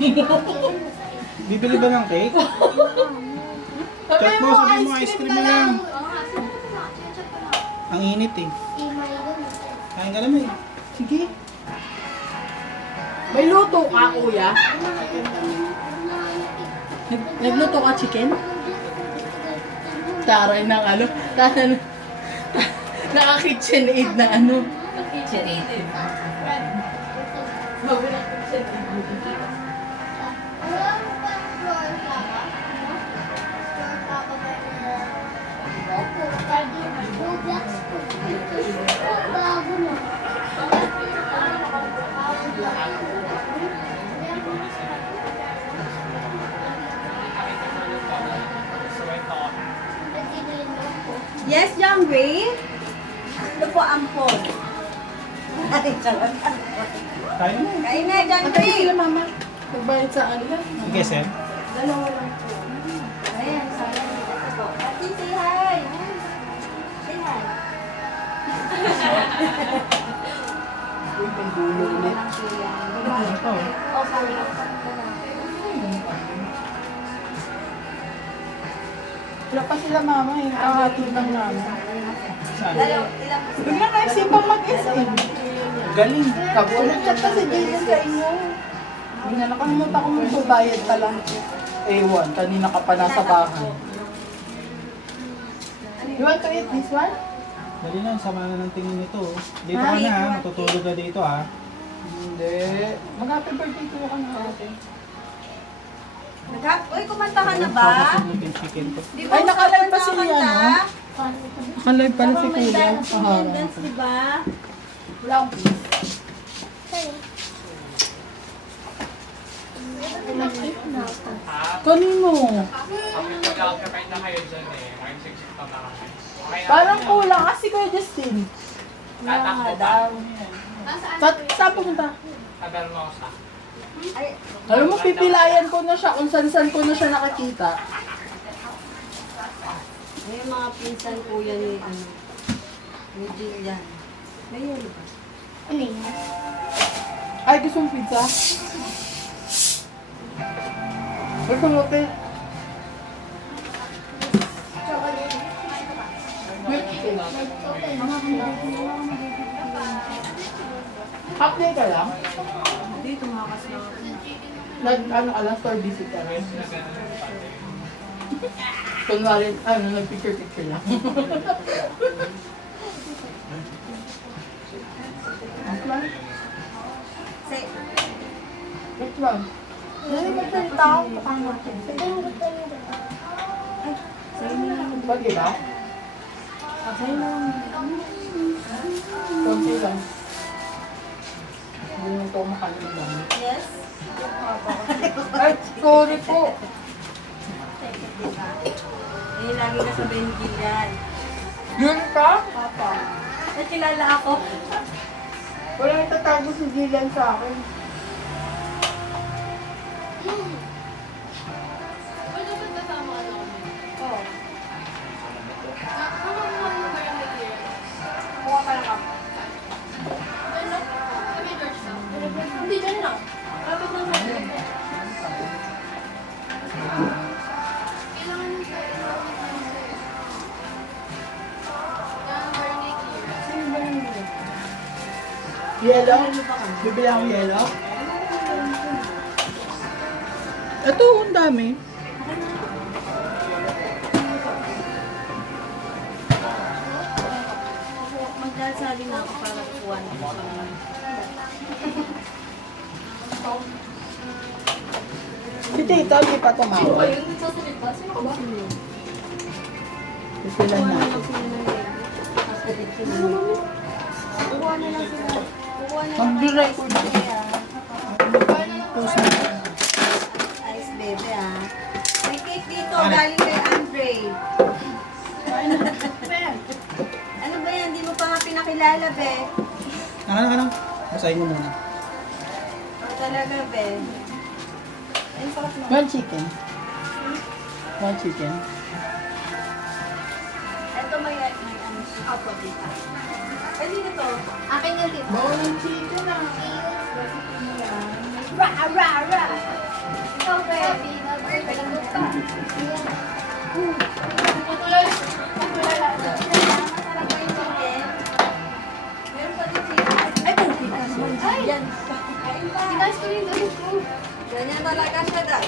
Bibili ba ng cake? Chat mo, sabihin mo ice cream na lang. Ang init eh. Kain ka naman eh. Sige. May luto ka, kuya? Nagluto ka chicken? Taray ng ano? Naka-kitchen aid na ano? Kitchen aid eh. Yes, John Gray? Ito po ampon. Ay, charot. Kain na eh. Kain na, John Patay Gray. sila, mama. Nagbayad sa ano lang. Sige, Seb. Dalawa lang po. Ayan, sayang. Ito po. Ati, say hi. Say hi. Uy, may dulo ulit. Ito. Opo. Wala pa sila, mama. Yung kahatid ng namin. Saan? Ilang Bigla na yung sipang mag-SM. Galing. Nag-chat pa si Jason sa inyo. Hindi na nakalimutan ko magbabayad pa lang. Ewan, kanina ka pa nasa bahay. You want to eat this one? Dali lang, sama na ng tingin nito. Dito ka na ha, matutulog ka dito ha. Hindi. Mag-happy birthday ko ka na ate. Uy, kumanta ka na ba? Papasunog yung chicken ko. Di Ay, nakalive pa si kumanta? ano? Nakalive pala si Parang may Kuya. dance, may dance, di ba? Wala akong peace. Kanino? Mag-alcapay na kayo dyan eh. Mag-siksik pa na kami. Okay na. Parang kulang kasi Kuya Justin. Tatakbo pa. Saan pumunta? Tagal mo ako sa. Ay, Alam mo, pipilayan ko na siya kung saan-saan ko na siya nakakita. may mga pinsan kuya ni, ni Jillian. May yun ba? Ay, gusto mong pizza? Gusto mo, te? Half day ka lang? Hindi, tumakas na. Ano ka lang, store visit ka rin. Kunwari, nag-picture-picture lang. Say, Which one? Pwede ba? Konti lang. Hindi mo ito makalimutan. yes? Ay, sorry po. Eh, lagi ka sa ni Jillian. Yun ka? Papa. Nakilala ako. Wala itatago si Jillian sa akin. Yellow? Bibili akong yellow? Ito, ang dami. Magdasali na ako para kukuha ng Si Tito, hindi pa tumawag. Pipilihan natin. Kukuha na lang sila. Kukuha na lang Mag-record kayo. siya. Post na lang. Ice baby ah. May cake dito galing kay Andre. Ano ba yan? Di mo pa nga pinakilala, be. Ano? Basahin mo muna. Oh, talaga, be. Ay, sarap na. One chicken. One chicken. Ito may ano siya. Apo, dito. Ay, dito to. Akin yung tip. Bawal ng chicken ah. Ra, ra, ra. Masarap ba yung chicken? Meron pa din chicken. Ay, puti ka naman. Yan. Kain pa. Ganyan talaga siya, Dad.